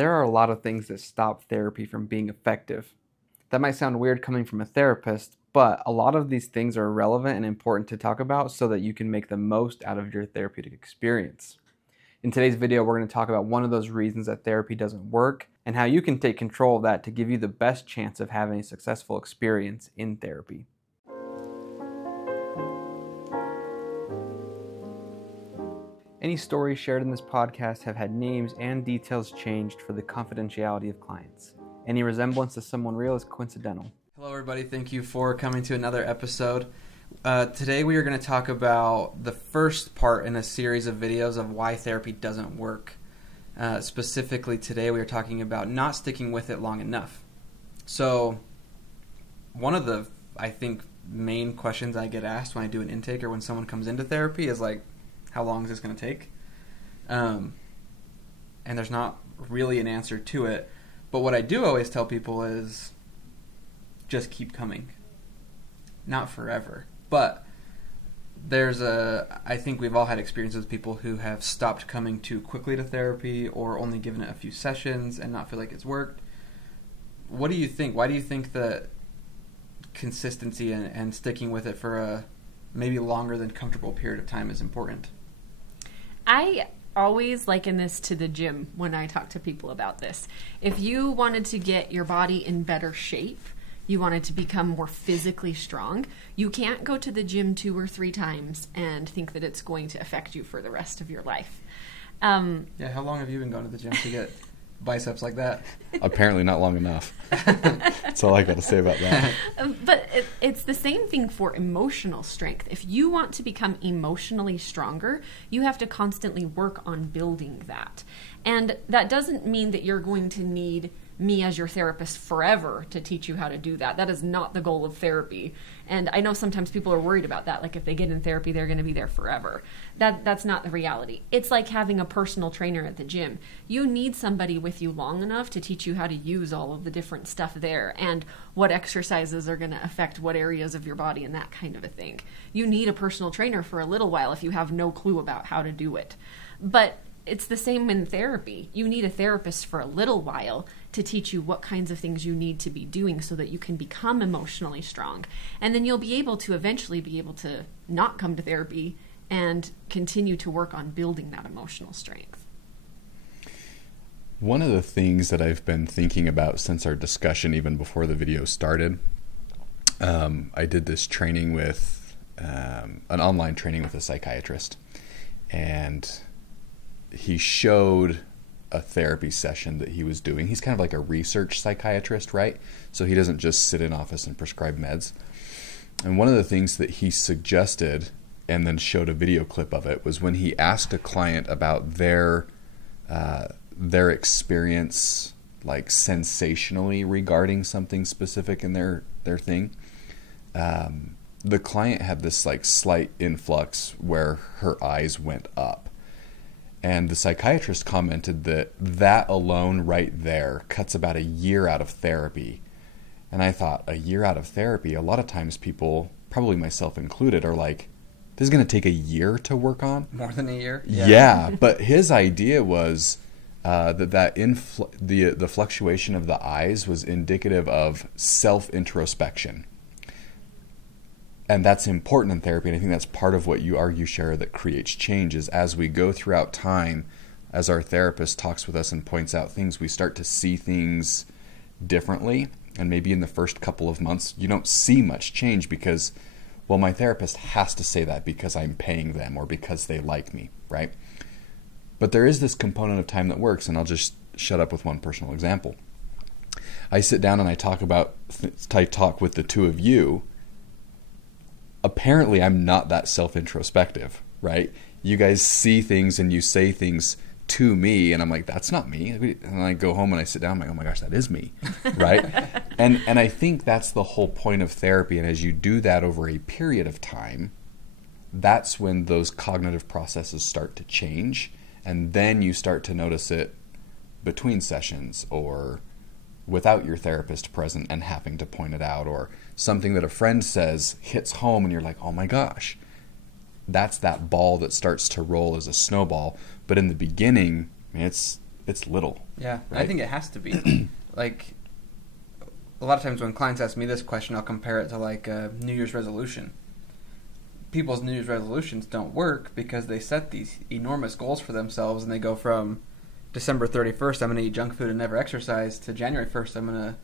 There are a lot of things that stop therapy from being effective. That might sound weird coming from a therapist, but a lot of these things are relevant and important to talk about so that you can make the most out of your therapeutic experience. In today's video, we're going to talk about one of those reasons that therapy doesn't work and how you can take control of that to give you the best chance of having a successful experience in therapy. Any stories shared in this podcast have had names and details changed for the confidentiality of clients. Any resemblance to someone real is coincidental. Hello everybody, thank you for coming to another episode. Today we are going to talk about the first part in a series of videos of why therapy doesn't work. Specifically today we are talking about not sticking with it long enough. So one of the, I think, main questions I get asked when I do an intake or when someone comes into therapy is like, how long is this going to take? And there's not really an answer to it. But what I do always tell people is just keep coming. Not forever. But I think we've all had experiences with people who have stopped coming too quickly to therapy or only given it a few sessions and not feel like it's worked. What do you think? Why do you think that consistency and sticking with it for a maybe longer than comfortable period of time is important? I always liken this to the gym when I talk to people about this. If you wanted to get your body in better shape, you wanted to become more physically strong, you can't go to the gym 2 or 3 times and think that it's going to affect you for the rest of your life. How long have you been going to the gym to get biceps like that? Apparently not long enough. That's all I got to say about that. But it's the same thing for emotional strength. If you want to become emotionally stronger, you have to constantly work on building that. And that doesn't mean that you're going to need me as your therapist forever to teach you how to do that. That is not the goal of therapy. And I know sometimes people are worried about that. Like if they get in therapy, they're going to be there forever. That's not the reality. It's like having a personal trainer at the gym. You need somebody with you long enough to teach you how to use all of the different stuff there and what exercises are going to affect what areas of your body and that kind of a thing. You need a personal trainer for a little while if you have no clue about how to do it. But it's the same in therapy. You need a therapist for a little while to teach you what kinds of things you need to be doing so that you can become emotionally strong. And then you'll be able to eventually be able to not come to therapy and continue to work on building that emotional strength. One of the things that I've been thinking about since our discussion, even before the video started, I did this training with, an online training with a psychiatrist. And he showed a therapy session that he was doing. He's kind of like a research psychiatrist, right? So he doesn't just sit in office and prescribe meds. And one of the things that he suggested and then showed a video clip of it was when he asked a client about their experience, like sensationally regarding something specific in their thing. The client had this like slight influx where her eyes went up. And the psychiatrist commented that alone right there cuts about a year out of therapy. And I thought, a year out of therapy, a lot of times people, probably myself included, are like, this is going to take a year to work on? More than a year? Yeah, but his idea was the fluctuation of the eyes was indicative of self-introspection. And that's important in therapy, and I think that's part of what you argue, Shara, that creates change is as we go throughout time, as our therapist talks with us and points out things, we start to see things differently. And maybe in the first couple of months, you don't see much change because, well, my therapist has to say that because I'm paying them or because they like me, right? But there is this component of time that works, and I'll just shut up with one personal example. I sit down and I talk with the two of you. Apparently I'm not that self-introspective, right? You guys see things and you say things to me and I'm like, that's not me. And I go home and I sit down, I'm like, oh my gosh, that is me, right? and I think that's the whole point of therapy. And as you do that over a period of time, that's when those cognitive processes start to change. And then you start to notice it between sessions or without your therapist present and having to point it out, or something that a friend says hits home and you're like, oh my gosh, that's that ball that starts to roll as a snowball. But in the beginning, it's it's little. Yeah, right? I think it has to be. Like, a lot of times when clients ask me this question, I'll compare it to like a New Year's resolution. People's New Year's resolutions don't work because they set these enormous goals for themselves, and they go from December 31st, I'm going to eat junk food and never exercise, to January 1st, I'm going to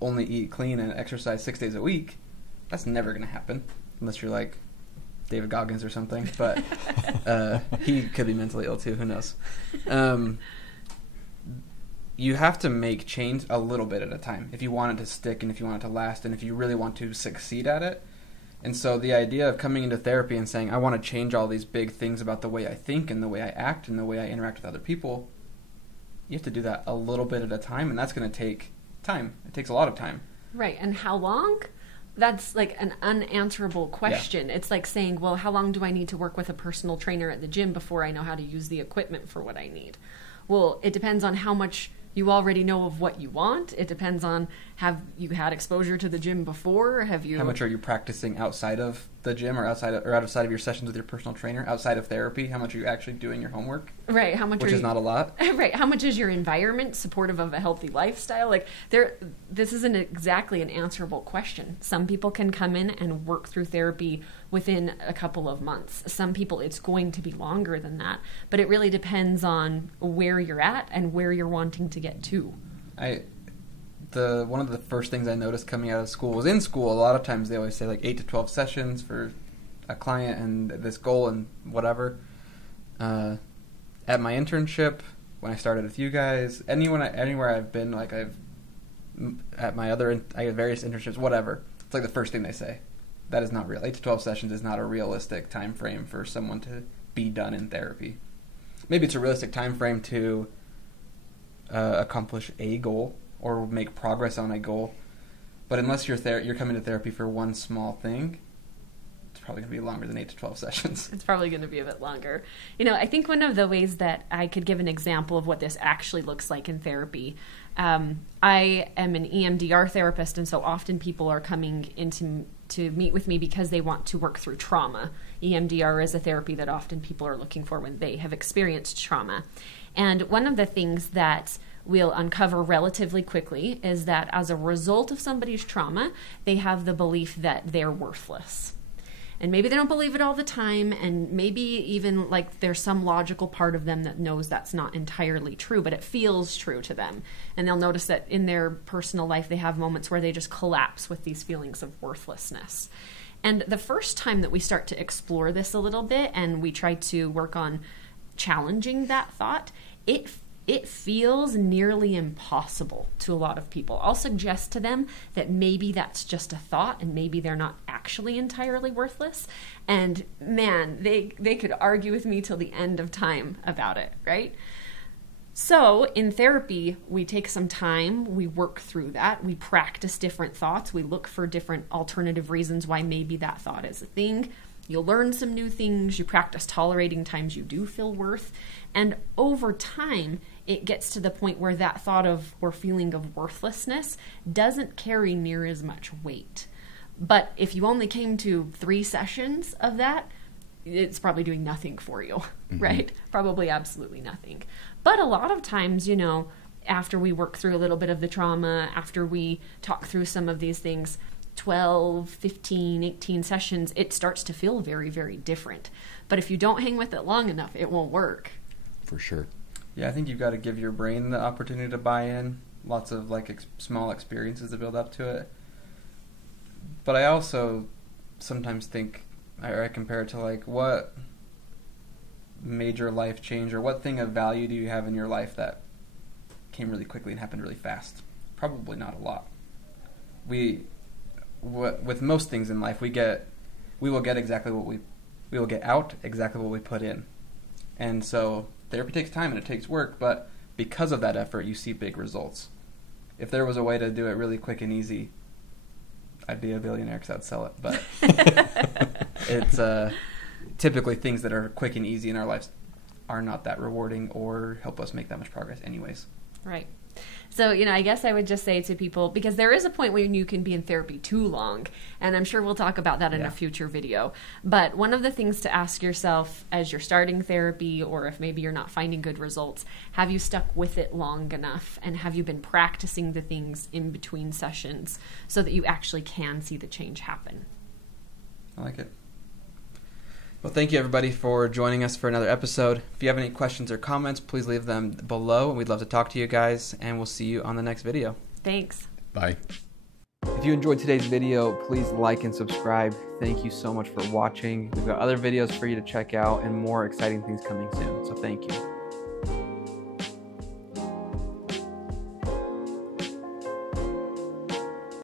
only eat clean and exercise 6 days a week. That's never going to happen unless you're like David Goggins or something, but he could be mentally ill too, who knows. You have to make change a little bit at a time if you want it to stick and if you want it to last and if you really want to succeed at it. And so the idea of coming into therapy and saying, I want to change all these big things about the way I think and the way I act and the way I interact with other people, you have to do that a little bit at a time, and that's going to take time. It takes a lot of time. Right, and how long? That's like an unanswerable question. Yeah. It's like saying, well, how long do I need to work with a personal trainer at the gym before I know how to use the equipment for what I need? Well, it depends on how much you already know of what you want. It depends on, have you had exposure to the gym before? How much are you practicing outside of the gym or outside of your sessions with your personal trainer, outside of therapy? How much are you actually doing your homework? Right. How much? Which is not a lot. Right. How much is your environment supportive of a healthy lifestyle? Like this isn't exactly an answerable question. Some people can come in and work through therapy within a couple of months. Some people, it's going to be longer than that. But it really depends on where you're at and where you're wanting to get to. One of the first things I noticed coming out of school was, in school, a lot of times they always say like 8 to 12 sessions for a client and this goal and whatever. At my internship, when I started with you guys, anywhere I've been, like I have various internships, whatever. It's like the first thing they say. That is not real. 8 to 12 sessions is not a realistic time frame for someone to be done in therapy. Maybe it's a realistic time frame to accomplish a goal or make progress on a goal, but unless you're coming to therapy for one small thing, it's probably going to be longer than 8 to 12 sessions. It's probably going to be a bit longer. I think one of the ways that I could give an example of what this actually looks like in therapy, I am an EMDR therapist, and so often people are coming in to meet with me because they want to work through trauma. EMDR is a therapy that often people are looking for when they have experienced trauma. And one of the things that we'll uncover relatively quickly is that as a result of somebody's trauma, they have the belief that they're worthless. And maybe they don't believe it all the time, and maybe even like there's some logical part of them that knows that's not entirely true, but it feels true to them. And they'll notice that in their personal life, they have moments where they just collapse with these feelings of worthlessness. And the first time that we start to explore this a little bit and we try to work on challenging that thought, it feels nearly impossible to a lot of people. I'll suggest to them that maybe that's just a thought and maybe they're not actually entirely worthless. And man, they could argue with me till the end of time about it, right? So in therapy, we take some time, we work through that, we practice different thoughts, we look for different alternative reasons why maybe that thought is a thing. You'll learn some new things, you practice tolerating times you do feel worth, and over time, it gets to the point where that thought of or feeling of worthlessness doesn't carry near as much weight. But if you only came to 3 sessions of that, it's probably doing nothing for you, right? Probably absolutely nothing. But a lot of times, after we work through a little bit of the trauma, after we talk through some of these things, 12, 15, 18 sessions, it starts to feel very, very different. But if you don't hang with it long enough, it won't work. For sure. Yeah, I think you've got to give your brain the opportunity to buy in. Lots of small experiences to build up to it. But I also sometimes think, I compare it to what major life change or what thing of value do you have in your life that came really quickly and happened really fast? Probably not a lot. With most things in life, we will get out exactly what we put in. And so therapy takes time and it takes work, but because of that effort, you see big results. If there was a way to do it really quick and easy, I'd be a billionaire because I'd sell it. But it's typically things that are quick and easy in our lives are not that rewarding or help us make that much progress anyways. Right. So, I guess I would just say to people, because there is a point when you can be in therapy too long, and I'm sure we'll talk about that in a future video. But one of the things to ask yourself as you're starting therapy, or if maybe you're not finding good results, have you stuck with it long enough? And have you been practicing the things in between sessions so that you actually can see the change happen? I like it. Well, thank you, everybody, for joining us for another episode. If you have any questions or comments, please leave them below. We'd love to talk to you guys, and we'll see you on the next video. Thanks. Bye. If you enjoyed today's video, please like and subscribe. Thank you so much for watching. We've got other videos for you to check out and more exciting things coming soon, so thank you.